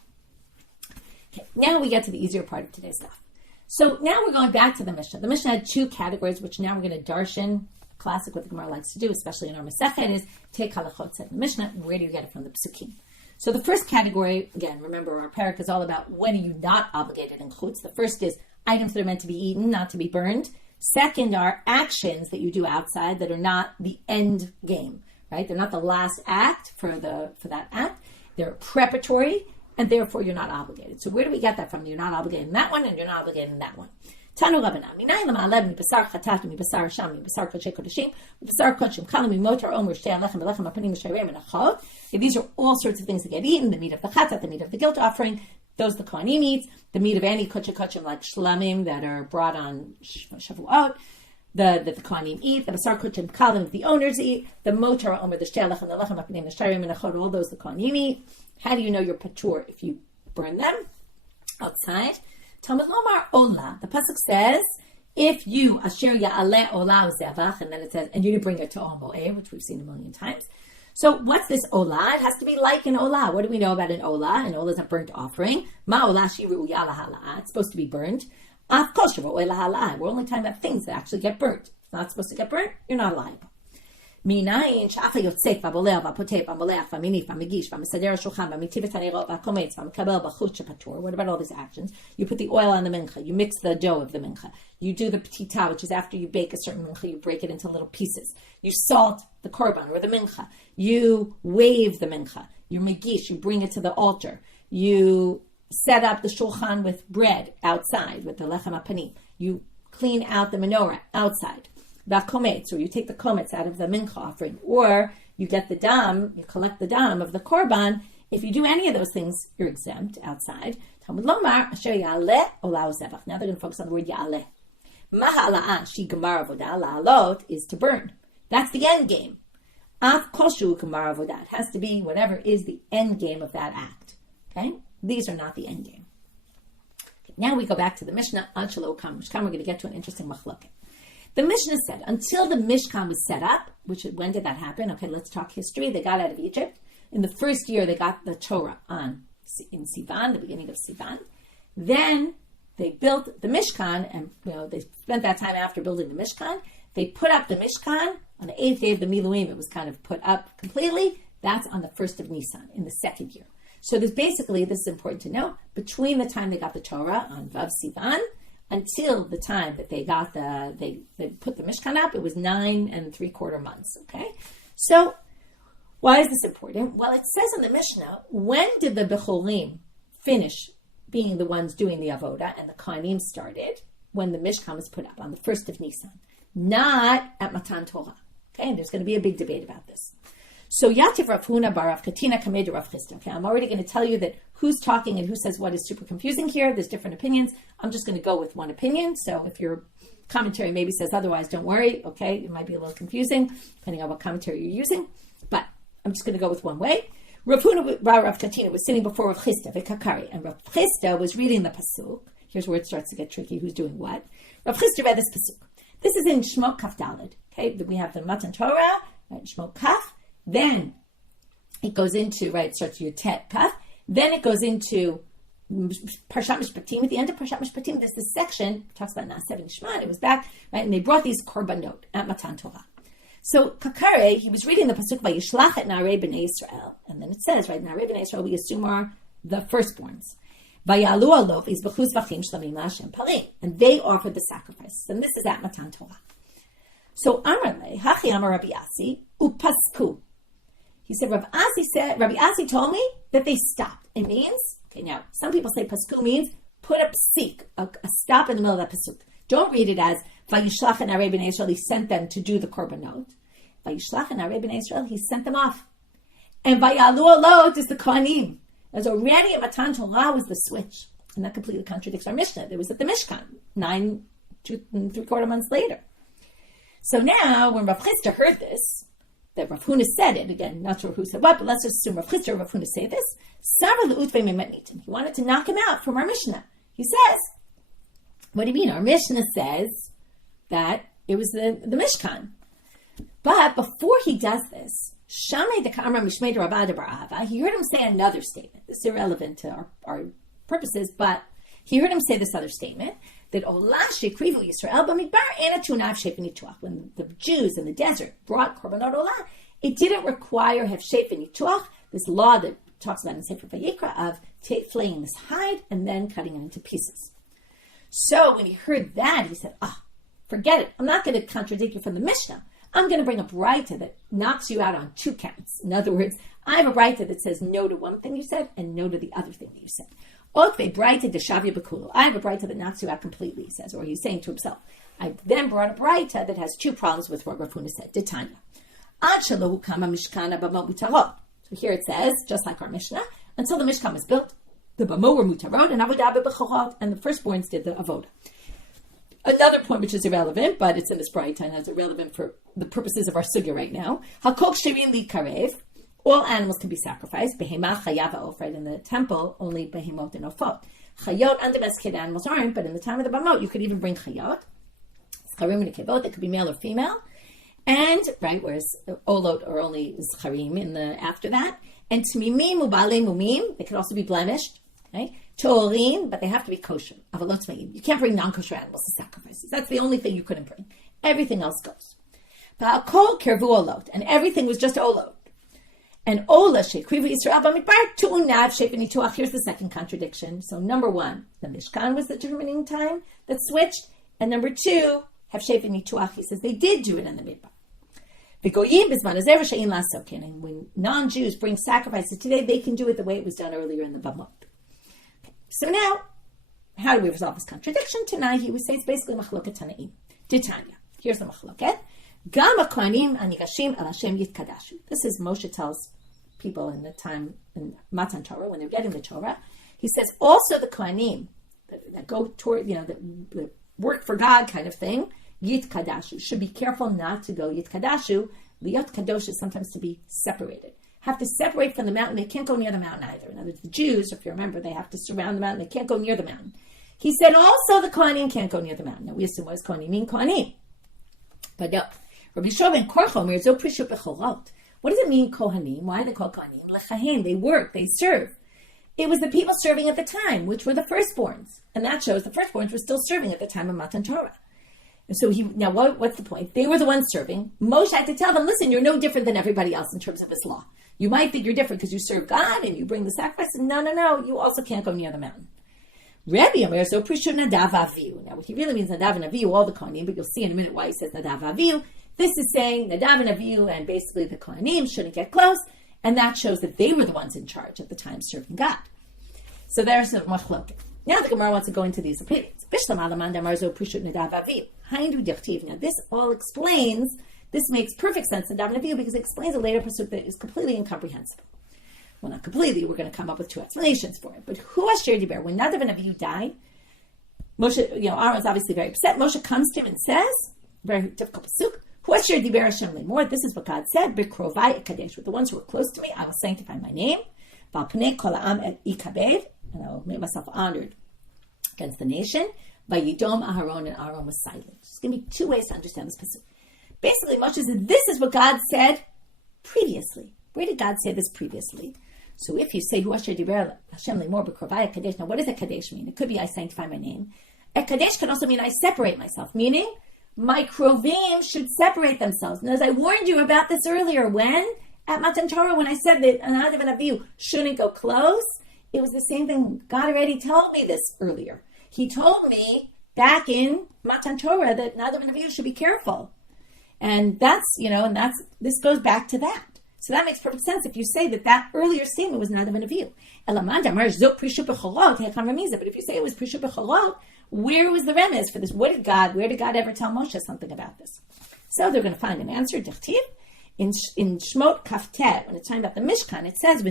Okay, now we get to the easier part of today's stuff. So now we're going back to the Mishnah. The Mishnah had 2 categories, which now we're going to darshan, classic what the Gemara likes to do, especially in our Masechet, is take halachot said in the Mishnah. Where do you get it from the Pesukim? So the first category, again, remember our parak is all about when are you not obligated in chutz. The first is items that are meant to be eaten, not to be burned. Second are actions that you do outside that are not the end game, right? They're not the last act for that act. They're preparatory, and therefore you're not obligated. So where do we get that from? You're not obligated in that one, and you're not obligated in that one. Tanu Rabbanan, minayin lama'alev mibasar chatat mibasar sham mibasar kodesh kodeshim mibasar kodeshim kalam mimotar omer shtei alechem alechem apanim mishayrim and achot. These are all sorts of things that get eaten. The meat of the chatat, the meat of the guilt offering, those the kohanim eats. The meat of any kodesh like shlamim that are brought on Shavuot, that the kohanim eat. The basar kodeshim kalam that the owners eat. The motar omer the shtei alechem alechem apanim mishayrim and achot. All those the kohanim eat. How do you know you're patur if you burn them outside? Talmud Lomar Ola. The pasuk says, if you asher ya'aleh ola zevach, and then it says, and you didn't bring it to Ol Mo'eh, which we've seen a million times. So what's this ola? It has to be like an ola. What do we know about an ola? An ola is a burnt offering. Ma ola shiru ya'ala. It's supposed to be burned. Af kol shiru ya'ala. We're only talking about things that actually get burnt. If it's not supposed to get burnt, you're not liable. מניין שאף היוצק והבולע והפוטף והמולח והמניף והמגיש והמסדר השולחן והמטיב את הנרות והקומץ והמקבל בחוץ שפטור. What about all these actions? You put the oil on the mincha. You mix the dough of the mincha. You do the petita, which is after you bake a certain mincha, you break it into little pieces. You salt the korban or the mincha. You wave the mincha. You megish. You bring it to the altar. You set up the shulchan with bread outside with the lechem apanim. You clean out the menorah outside. Or you take the komets out of the mincha offering, or you get the dam, you collect the dam of the korban. If you do any of those things, you're exempt outside. Talmud Lomar asher ya'aleh ola zevach. Now they're going to focus on the word ya'aleh. Mahala'ah shi gemar avodah. La'alot is to burn. That's the end game. Af koshu gemar avodah. It has to be whatever is the end game of that act. Okay, these are not the end game. Okay, now we go back to the Mishnah. Ad shelo kam mishkan. We're going to get to an interesting machloket. The Mishnah said, until the Mishkan was set up, when did that happen? Okay, let's talk history. They got out of Egypt. In the first year, they got the Torah in Sivan, the beginning of Sivan. Then they built the Mishkan, and they spent that time after building the Mishkan. They put up the Mishkan on the 8th day of the Miluim. It was kind of put up completely. That's on the 1st of Nisan, in the second year. So this is important to know, between the time they got the Torah on Vav Sivan until the time that they got they put the Mishkan up, it was 9 3/4 months. Okay, so why is this important? Well, it says in the Mishnah, when did the Becholim finish being the ones doing the avoda, and the Kohanim started when the Mishkan was put up on the 1st of Nisan, not at Matan Torah. Okay, and there's going to be a big debate about this. So Yativ Rav Huna bar Rav Katina Kamed Rav Chisda. Okay, I'm already going to tell you that who's talking and who says what is super confusing here. There's different opinions. I'm just going to go with one opinion. So if your commentary maybe says otherwise, don't worry. Okay, it might be a little confusing depending on what commentary you're using, but I'm just going to go with one way. Rav Huna bar Rav Katina was sitting before Rav Chisda v'Kakari, and Rav Chisda was reading the pasuk. Here's where it starts to get tricky. Who's doing what? Rav Chisda read this pasuk. This is in Shmot Kaf Daled. Okay, we have the Matan Torah, right, Shmot Kaf. Then it goes into, right, it starts your Tet Kaf. Then it goes into Parshat Mishpatim. At the end of Parshat Mishpatim, there's this section, talks about Na'aseh V'Nishmat. It was back, right, and they brought these korbanot at Matan Torah. So Kakare, he was reading the pasuk by Yishlach et Na'arei B'nei Yisrael. And then it says, right, Na'arei B'nei Yisrael, we assume are the firstborns. Vayalu alov izbechu Zevachim shlamim la'Hashem parim. And they offered the sacrifices. And this is at Matan Torah. So Amarle, Hachi Amar Rabbi Asi, upasku. He said, Rabbi Asi told me that they stopped. It means, okay, now, some people say pasku means put a psik, a stop in the middle of that pasuk. Don't read it as, Vayishlach and Na'arei B'nei Yisrael, he sent them to do the korbanot. Vayishlach and Na'arei B'nei Yisrael, he sent them off. And Vayalu alot is the Kohanim. As already at Matan Torah was the switch. And that completely contradicts our Mishnah. It was at the Mishkan, 9 3/4 months later. So now, when Rav Chisda heard this, that Rav Huna said it, again, not sure who said what, but let's just assume Rav Chisda or Rav Huna say this, he wanted to knock him out from our Mishnah. He says, what do you mean? Our Mishnah says that it was the Mishkan. But before he does this, he heard him say another statement. It's irrelevant to our purposes, but he heard him say this other statement, that when the Jews in the desert brought korbanot olah, it didn't require hefshef and yituach, this law that talks about in Sefer Vayikra of flaying this hide and then cutting it into pieces. So when he heard that, he said, forget it. I'm not going to contradict you from the Mishnah. I'm going to bring a braita that knocks you out on 2 counts. In other words, I have a braita that says no to one thing you said and no to the other thing that you said. I have a braita that knocks you out completely, he says, or he's saying to himself. I then brought a braita that has 2 problems with what Rav Huna said. Titania. So here it says, just like our Mishnah, until the Mishkan was built, the bamo were mutarot and avodah b'chorot, and the firstborns did the avodah. Another point which is irrelevant, but it's in this braita and it's irrelevant for the purposes of our sugya right now. Hakol ksherim li karev. All animals can be sacrificed. Behemah, chayav, ha'of, right? In the temple, only behemot and ofot. Chayot, undomesticated animals aren't, but in the time of the bamot, you could even bring chayot. Charim and kevot, they could be male or female. And, right, whereas olot are only charim in the after that. And tmimim, ubale mumim, they could also be blemished. Right? Torim, but they have to be kosher. Avalot tmeim. You can't bring non-kosher animals to sacrifices. That's the only thing you couldn't bring. Everything else goes. Ba'akol kervu olot, and everything was just olot. And Ola Shekriva Yisrael Bamidbar Tu'unav Shepin Yituach. Here's the second contradiction. So number 1, the Mishkan was the determining time that switched. And number 2, have Shepin Yituach. He says they did do it in the Midbar. V'goyim bizman azer v'she'in la'sokin. And when non-Jews bring sacrifices today, they can do it the way it was done earlier in the Bamot. Okay. So now, how do we resolve this contradiction? Tonight, he would say it's basically machloket Tanaim. Titania. Here's the machloket. Gam ha'kohanim anigashim el Hashem yitkadashu. This is Moshe tells people in the time in Matan Torah when they're getting the Torah. He says also the kohanim that go toward that work for God kind of thing. Yitkadashu should be careful not to go yitkadashu. Liot kadosh is sometimes to be separated. Have to separate from the mountain. They can't go near the mountain either. In other words, the Jews, if you remember, they have to surround the mountain. They can't go near the mountain. He said also the kohanim can't go near the mountain. Now we assume what does kohanim mean? Kohanim, but no. Rabbi Shlomo and Korchomer zo prishu bechorot. What does it mean, kohanim? Why are they called kohanim? Lechahen, they work, they serve. It was the people serving at the time, which were the firstborns. And that shows the firstborns were still serving at the time of Matan Torah. And so what's the point? They were the ones serving. Moshe had to tell them, listen, you're no different than everybody else in terms of this law. You might think you're different because you serve God and you bring the sacrifice. No, you also can't go near the mountain. Rebbe Omer, so Prishut Nadav Avihu. Now, what he really means, Nadav and Avihu, all the Kohanim, but you'll see in a minute why he says Nadav Avihu. This is saying Nadav and Avihu and basically the Kohanim shouldn't get close, and that shows that they were the ones in charge at the time serving God. So there's a machloket. Now the Gemara wants to go into these opinions. Now this all explains, this makes perfect sense in Nadav and Avihu because it explains a later pasuk that is completely incomprehensible. Well, not completely, we're going to come up with two explanations for it. But who has shared Diber? When Nadav and Avihu died, Moshe, Aaron's obviously very upset. Moshe comes to him and says, very difficult pasuk, who has shared Diber Hashem Lemor? This is what God said, B'krovai Kadesh, with the ones who are close to me, I will sanctify my name. V'alpnei kol ha'am et ikabed, and I will make myself honored against the nation. Vayidom Aharon, and Aaron was silent. There's going to be two ways to understand this pasuk. Basically, Moshe said, this is what God said previously. Where did God say this previously? So if you say, Hu asher diber Hashem lemor b'krovai kadesh, now what does a kadesh mean? It could be I sanctify my name. A kadesh can also mean I separate myself, meaning my krovim should separate themselves. And as I warned you about this earlier, when? At Matan Torah, when I said that Nadav and Avihu shouldn't go close, it was the same thing. God already told me this earlier. He told me back in Matan Torah that Nadav and Avihu should be careful. And that's, this goes back to that. So that makes perfect sense if you say that earlier statement was Nadav and Avihu. But if you say it was Prishut B'cholot, where was the remez for this? Where did God ever tell Moshe something about this? So they're going to find an answer. Dichtiv in Shmot Kaftet, when it's talking about the Mishkan, it says,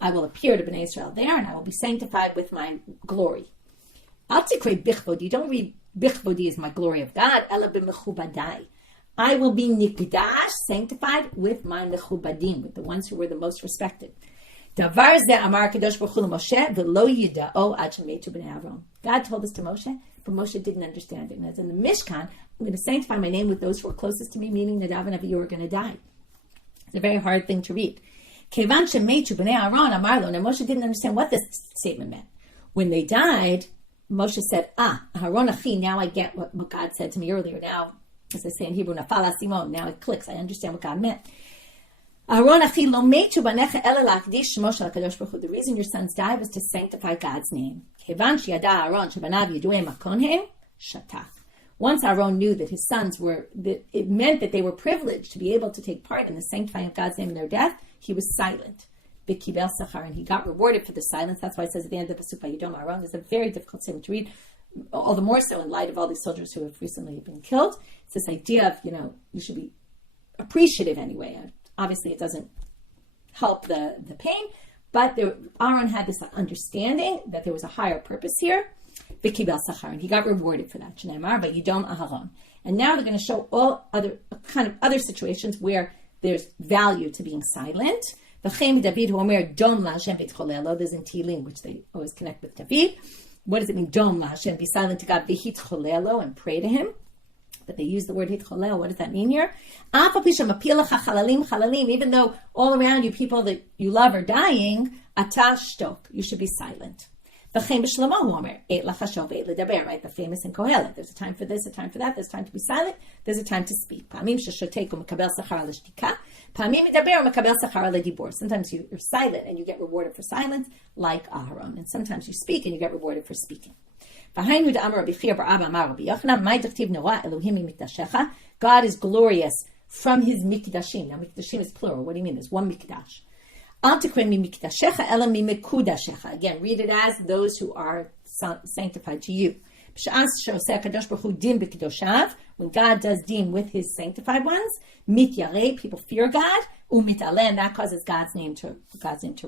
I will appear to Bnei Israel there, and I will be sanctified with my glory. Don't read Bichvodi as my glory of God. Ela b'mechubadai. I will be nikdash, sanctified with my mechubadim, with the ones who were the most respected. Davar ze amar kadosh baruch hu Moshe v'lo yida'o ad shemetu b'nei Aaron. God told this to Moshe, but Moshe didn't understand it. And as in the Mishkan, I'm going to sanctify my name with those who are closest to me, meaning Nadav and Avihu are going to die. It's a very hard thing to read. Kevan shemetu b'nei Aaron amar lo. Now Moshe didn't understand what this statement meant. When they died, Moshe said, Aharon achi, now I get what God said to me earlier. Now, as I say in Hebrew, nafal asimon, now it clicks. I understand what God meant. Aharon achi lo metu banecha ela lakdish shmo shel HaKadosh Baruch Hu. The reason your sons died was to sanctify God's name. Kevan sheyada Aharon shebanav yiduei makonhem shatach. Once Aaron knew that his sons that it meant that they were privileged to be able to take part in the sanctifying of God's name in their death, he was silent. B'kibel sachar, and he got rewarded for the silence. That's why it says at the end of the Pasuk, Vayidom Aaron. It's a very difficult statement to read, all the more so in light of all these soldiers who have recently been killed. It's this idea of, you should be appreciative anyway. Obviously, it doesn't help the pain, but Aaron had this understanding that there was a higher purpose here. B'kibel sachar, and he got rewarded for that. Shneimar Vayidom Aharon. And now they're going to show all other situations where there's value to being silent. There's in Tehillim, which they always connect with David. What does it mean, dom la Hashem, be silent to God, v'hitcholelo, and pray to Him? But they use the word hitcholel. What does that mean here? Even though all around you, people that you love are dying, ata shtok, you should be silent. Right? The famous in Kohelet. There's a time for this, a time for that. There's a time to be silent. There's a time to speak. Sometimes you're silent and you get rewarded for silence, like Aharon. And sometimes you speak and you get rewarded for speaking. God is glorious from His mikdashim. Now, mikdashim is plural. What do you mean? There's one mikdash. Again, read it as those who are sanctified to you. When God does deem with His sanctified ones, people fear God, and that causes God's name to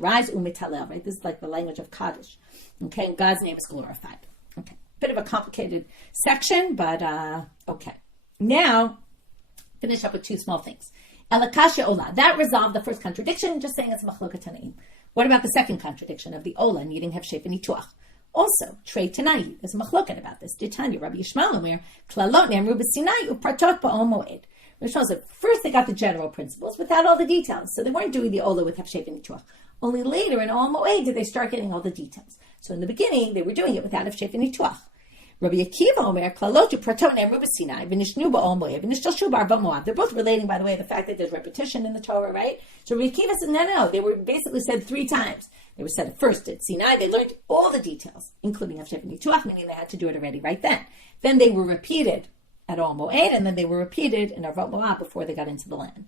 rise. Right? This is like the language of Kaddish. Okay, and God's name is glorified. Okay, bit of a complicated section, but okay. Now, finish up with two small things. Elakasha Ola. That resolved the first contradiction, just saying it's machloket tanaim. What about the second contradiction of the Ola needing hefshef and ituach? Also, Trey Tanai. There's a machloket about this. Ditanya, Rabbi Yishmael Omer, Klalot ne'amru b'Sinai upartot ba'ol moed. Yishmael said, first they got the general principles without all the details. So they weren't doing the Ola with hefshef and ituach. Only later in Ol Moed did they start getting all the details. So in the beginning, they were doing it without hefshef and ituach. Rabbi Akiva Omer, Klalotu Praton and Ruba Sinai, Vinishnu Ba'ol Moab, Vinishtashu Bar Moab. They're both relating, by the way, the fact that there's repetition in the Torah, right? So Rabbi Akiva said, no, they were basically said 3 times. They were said first at Sinai, they learned all the details, including Havshef Nituach, meaning they had to do it already right then. Then they were repeated at Ol Moed, and then they were repeated in Arvat Moab before they got into the land.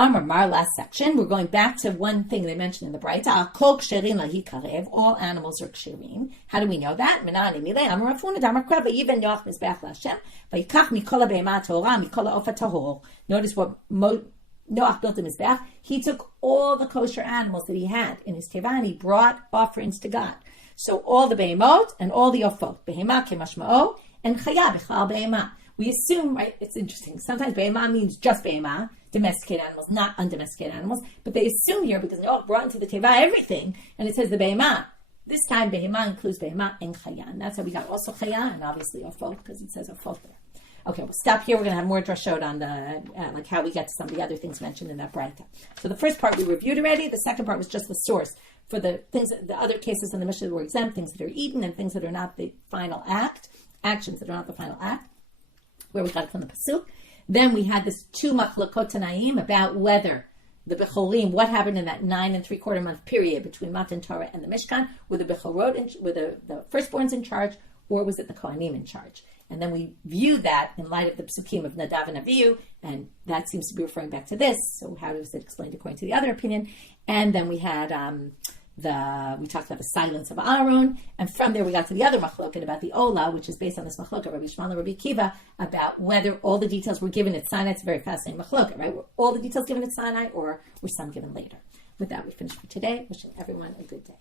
Amar Mar, last section, we're going back to one thing they mentioned in the Braita. Kol ksherin lahi karev, all animals are ksherin. How do we know that? Menani milei Amar Rav Huna damar kreva even yoch mizbeach laHashem vayikach mikol habeima tahora mikol ha'ofa tahor. Notice what Noach built in his mizbeach. He took all the kosher animals that he had in his teva and he brought offerings to God. So all the beimot and all the ofot, behema kemashmao and chaya b'chal behema. We assume, right, it's interesting. Sometimes behema means just behema, domesticated animals, not undomesticated animals. But they assume here, because they all brought into the teva everything, and it says the behema. This time, behema includes behema and chaya. And that's how we got also chaya, and obviously ofot, because it says ofot there. Okay, we'll stop here. We're going to have more drashot on the, like how we get to some of the other things mentioned in that braita. So the first part we reviewed already. The second part was just the source for the things, the other cases in the Mishna that were exempt, things that are eaten, and things that are not the final act, actions that are not the final act, where we got it from the pasuk. Then we had this 2 machlokot tanaim about whether the bechorim, what happened in that 9 3/4 month period between Matan Torah and the Mishkan, were the bechorot, were the firstborns in charge, or was it the kohanim in charge? And then we viewed that in light of the psukim of Nadav and Avihu, and that seems to be referring back to this. So how does it explained according to the other opinion? And then we had we talked about the silence of Aaron, and from there we got to the other machloket about the Ola, which is based on this machloket, Rabbi Shmuel and Rabbi Akiva, about whether all the details were given at Sinai. It's a very fascinating machloket, right? Were all the details given at Sinai, or were some given later? With that, we finish for today. Wishing everyone a good day.